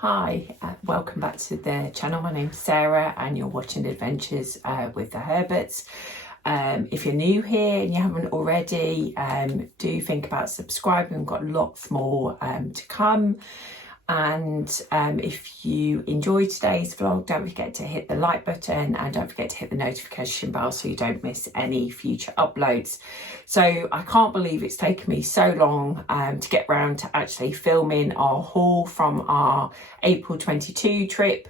Hi, welcome back to the channel. My name's Sarah and you're watching Adventures with the Herberts. If you're new here and you haven't already, do think about subscribing. We've got lots more to come. And if you enjoyed today's vlog, don't forget to hit the like button and don't forget to hit the notification bell so you don't miss any future uploads. So I can't believe it's taken me so long to get round to actually filming our haul from our April 22 trip.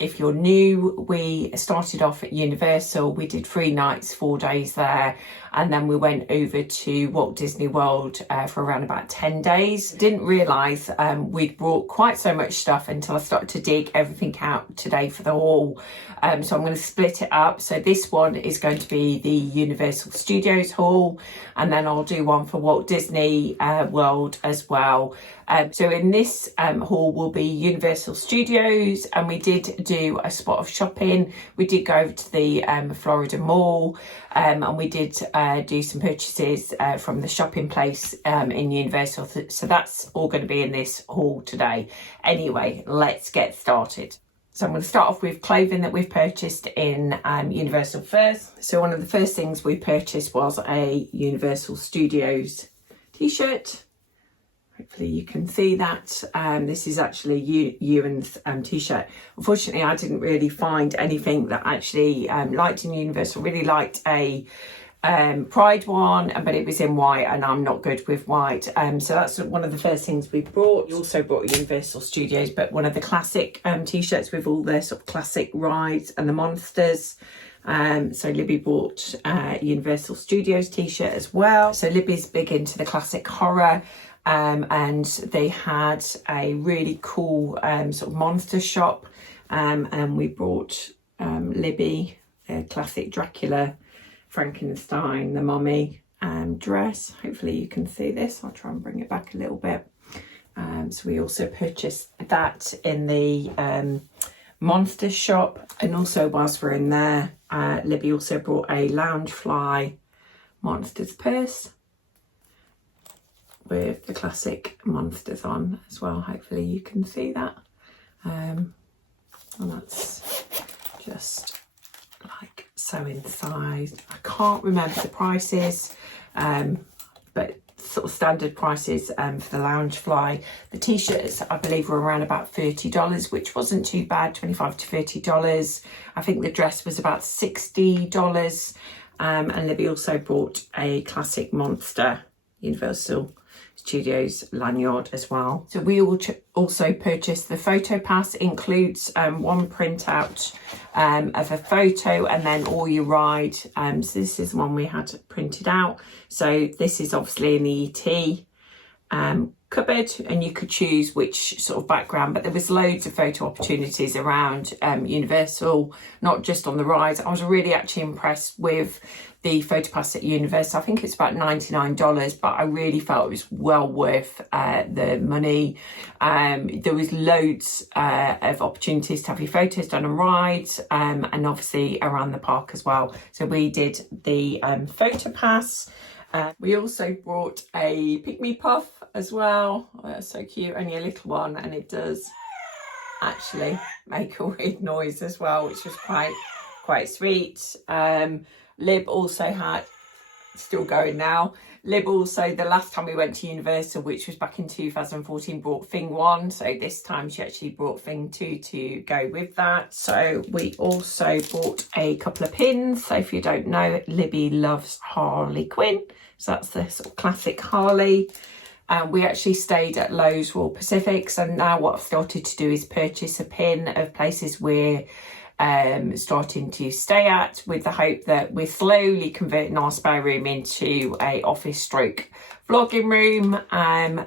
If you're new, we started off at Universal. We did 3 nights, 4 days there, and then we went over to Walt Disney World for around about 10 days. Didn't realise we'd brought quite so much stuff until I started to dig everything out today for the haul. So I'm going to split it up. So this one is going to be the Universal Studios haul, and then I'll do one for Walt Disney World as well. So in this haul will be Universal Studios, and we did do a spot of shopping. We did go over to the Florida Mall, and we did do some purchases from the shopping place in Universal. So that's all going to be in this haul today. Anyway, let's get started. So I'm going to start off with clothing that we've purchased in Universal first. So one of the first things we purchased was a Universal Studios t-shirt. Hopefully you can see that. This is actually Ewan's t-shirt. Unfortunately, I didn't really find anything that actually liked in Universal. Really liked a Pride one, but it was in white and I'm not good with white. So that's one of the first things we brought. We also brought Universal Studios, but one of the classic t-shirts with all the sort of classic rides and the monsters. So Libby bought Universal Studios t-shirt as well. So Libby's big into the classic horror. And they had a really cool sort of monster shop, and we brought Libby a classic Dracula, Frankenstein, the mummy dress. Hopefully you can see this. I'll try and bring it back a little bit. So we also purchased that in the monster shop, and also whilst we're in there, Libby also brought a Loungefly monsters purse with the classic monsters on as well. Hopefully you can see that. And that's just like so inside. I can't remember the prices, but sort of standard prices for the Loungefly. The t-shirts I believe were around about $30, which wasn't too bad, $25 to $30. I think the dress was about $60. And Libby also bought a classic monster Universal Studios lanyard as well. So we also purchased the photo pass. Includes one printout of a photo and then all your ride. So this is one we had printed out. So this is obviously in the ET cupboard, and you could choose which sort of background, but there was loads of photo opportunities around Universal, not just on the rides. I was really actually impressed with the photo pass at Universal. I think it's about $99, but I really felt it was well worth the money. There was loads of opportunities to have your photos done on rides, and obviously around the park as well. So we did the photo pass. We also brought a Pick Me Puff as well. Oh, that's so cute, only a little one, and it does actually make a weird noise as well, which was quite sweet. Lib also had, still going now, Lib also, the last time we went to Universal, which was back in 2014, brought Thing 1. So this time she actually brought Thing 2 to go with that. So we also bought a couple of pins. So if you don't know, Libby loves Harley Quinn. So that's the sort of classic Harley. We actually stayed at Lowe's Royal Pacific. So now what I've started to do is purchase a pin of places we're starting to stay at, with the hope that we're slowly converting our spare room into a office stroke vlogging room.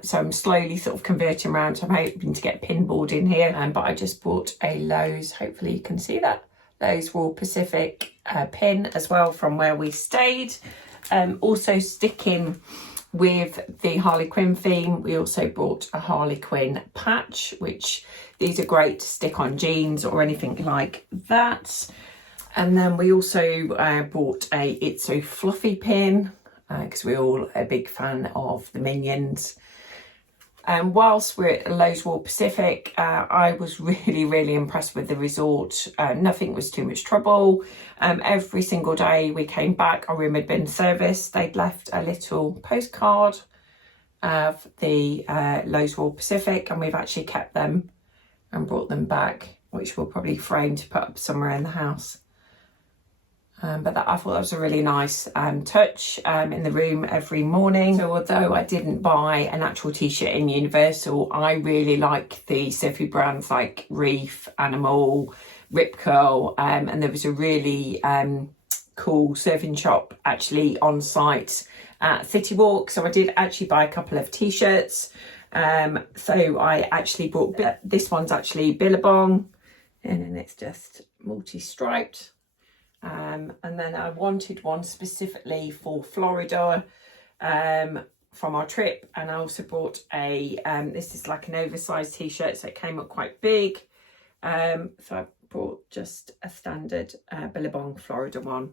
So I'm slowly sort of converting around. So I'm hoping to get a pin board in here. But I just bought a Lowe's, hopefully you can see that, Lowe's Royal Pacific pin as well from where we stayed. Also sticking with the Harley Quinn theme, we also bought a Harley Quinn patch, which these are great to stick on jeans or anything like that. And then we also bought a It's So Fluffy pin, because we're all a big fan of the Minions. Whilst we're at Lowe's Royal Pacific, I was really impressed with the resort. Nothing was too much trouble. Every single day we came back, our room had been serviced. They'd left a little postcard of the Lowe's Royal Pacific, and we've actually kept them and brought them back, which we'll probably frame to put up somewhere in the house. But I thought that was a really nice touch in the room every morning. So although I didn't buy an actual t-shirt in Universal, I really like the surfy brands like Reef, Animal, Rip Curl, and there was a really cool surfing shop actually on site at City Walk. So I did actually buy a couple of t-shirts. So I actually bought, this one's actually Billabong, and then it's just multi-striped. And then I wanted one specifically for Florida from our trip, and I also bought a this is like an oversized t-shirt, so it came up quite big, so I bought just a standard Billabong Florida one.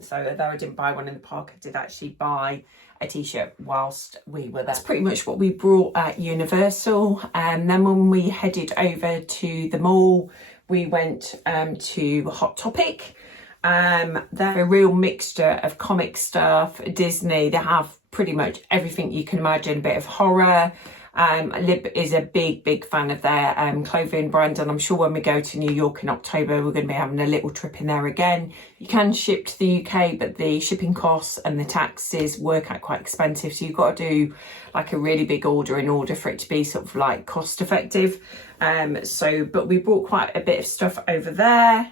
So although I didn't buy one in the park, I did actually buy a t-shirt whilst we were there. That's pretty much what we brought at Universal. And then when we headed over to the mall, we went to Hot Topic. They're a real mixture of comic stuff, Disney. They have pretty much everything you can imagine, a bit of horror. Lib is a big fan of their clothing brand, and I'm sure when we go to New York in October, we're going to be having a little trip in there again. You can ship to the UK, but the shipping costs and the taxes work out quite expensive, so you've got to do like a really big order in order for it to be sort of like cost effective. But we bought quite a bit of stuff over there.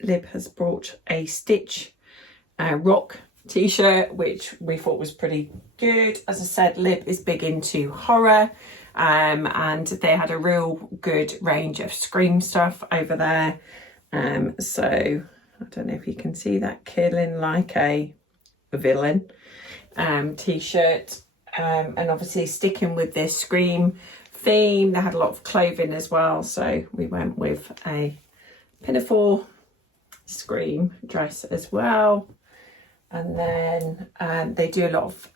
Lib has brought a Stitch rock t-shirt, which we thought was pretty good. As I said, Lib is big into horror, and they had a real good range of Scream stuff over there. So I don't know if you can see that, killing like a villain t-shirt, and obviously sticking with this Scream theme, they had a lot of clothing as well, so we went with a pinafore Scream dress as well. And then they do a lot of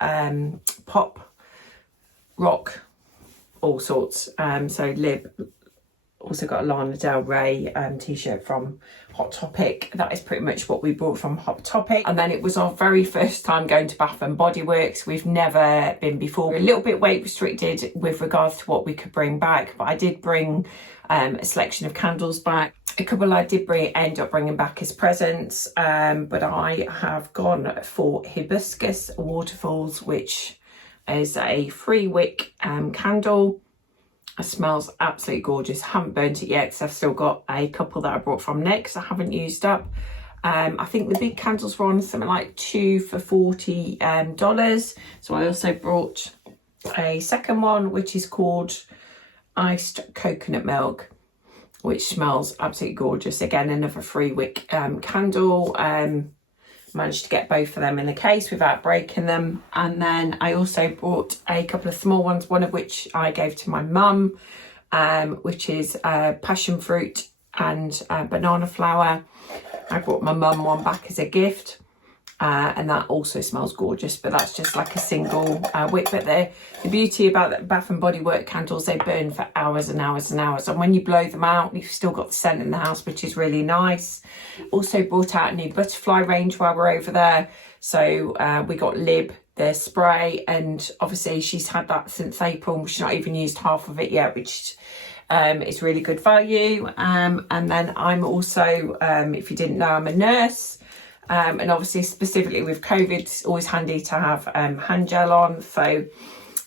pop, rock, all sorts. So Lib also got a Lana Del Rey t-shirt from Hot Topic. That is pretty much what we bought from Hot Topic. And then it was our very first time going to Bath and Body Works. We've never been before. We're a little bit weight restricted with regards to what we could bring back, but I did bring a selection of candles back. A couple I did end up bringing back as presents, but I have gone for Hibiscus Waterfalls, which is a 3-wick candle. It smells absolutely gorgeous. Haven't burnt it yet because I've still got a couple that I brought from Next I haven't used up. I think the big candles were on something like 2 for $40. So I also brought a second one, which is called Iced Coconut Milk, which smells absolutely gorgeous. Again, another 3-wick candle. Managed to get both of them in the case without breaking them. And then I also bought a couple of small ones, one of which I gave to my mum, which is passion fruit and banana flower. I brought my mum one back as a gift, and that also smells gorgeous, but that's just like a single wick. But the beauty about the Bath and Body Works candles, they burn for hours and hours and hours, and when you blow them out, you've still got the scent in the house, which is really nice. Also brought out a new butterfly range while we're over there. So we got Lib the spray, and obviously she's had that since April, and she's not even used half of it yet, which is really good value. And then I'm also, if you didn't know, I'm a nurse. And obviously specifically with COVID, it's always handy to have hand gel on. So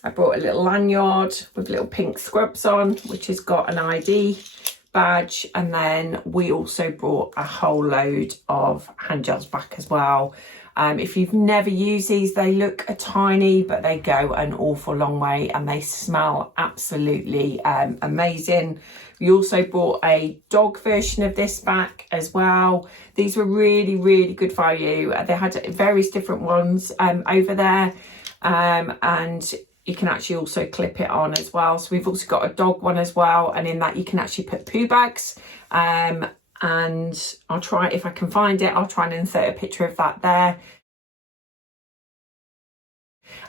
I brought a little lanyard with little pink scrubs on, which has got an ID badge. And then we also brought a whole load of hand gels back as well. If you've never used these, they look tiny, but they go an awful long way, and they smell absolutely amazing. We also bought a dog version of this back as well. These were really good value. They had various different ones over there, and you can actually also clip it on as well. So we've also got a dog one as well, and in that you can actually put poo bags. And I'll try, if I can find it, I'll try and insert a picture of that there.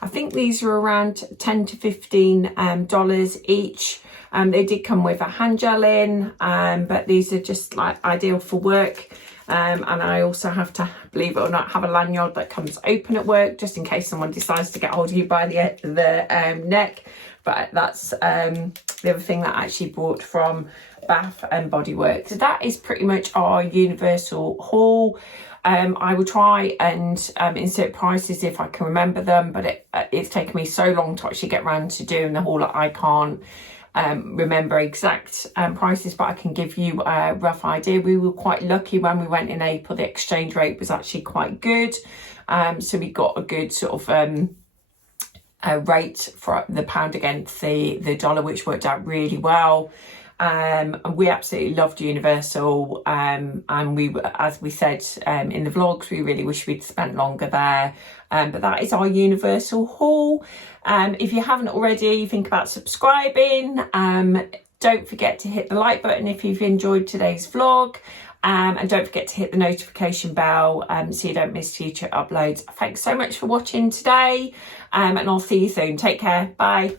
I think these are around $10 to $15 each. They did come with a hand gel in, but these are just like ideal for work. And I also have to, believe it or not, have a lanyard that comes open at work, just in case someone decides to get hold of you by the neck. But that's the other thing that I actually bought from Bath and Body Works. So that is pretty much our universal haul. I will try and insert prices if I can remember them, but it's taken me so long to actually get around to doing the haul that I can't remember exact prices, but I can give you a rough idea. We were quite lucky when we went in April. The exchange rate was actually quite good, so we got a good sort of rate for the pound against the dollar, which worked out really well. And we absolutely loved Universal, and we, as we said in the vlogs, we really wish we'd spent longer there. But that is our Universal haul. If you haven't already, think about subscribing. Don't forget to hit the like button if you've enjoyed today's vlog, and don't forget to hit the notification bell so you don't miss future uploads. Thanks so much for watching today, and I'll see you soon. Take care. Bye.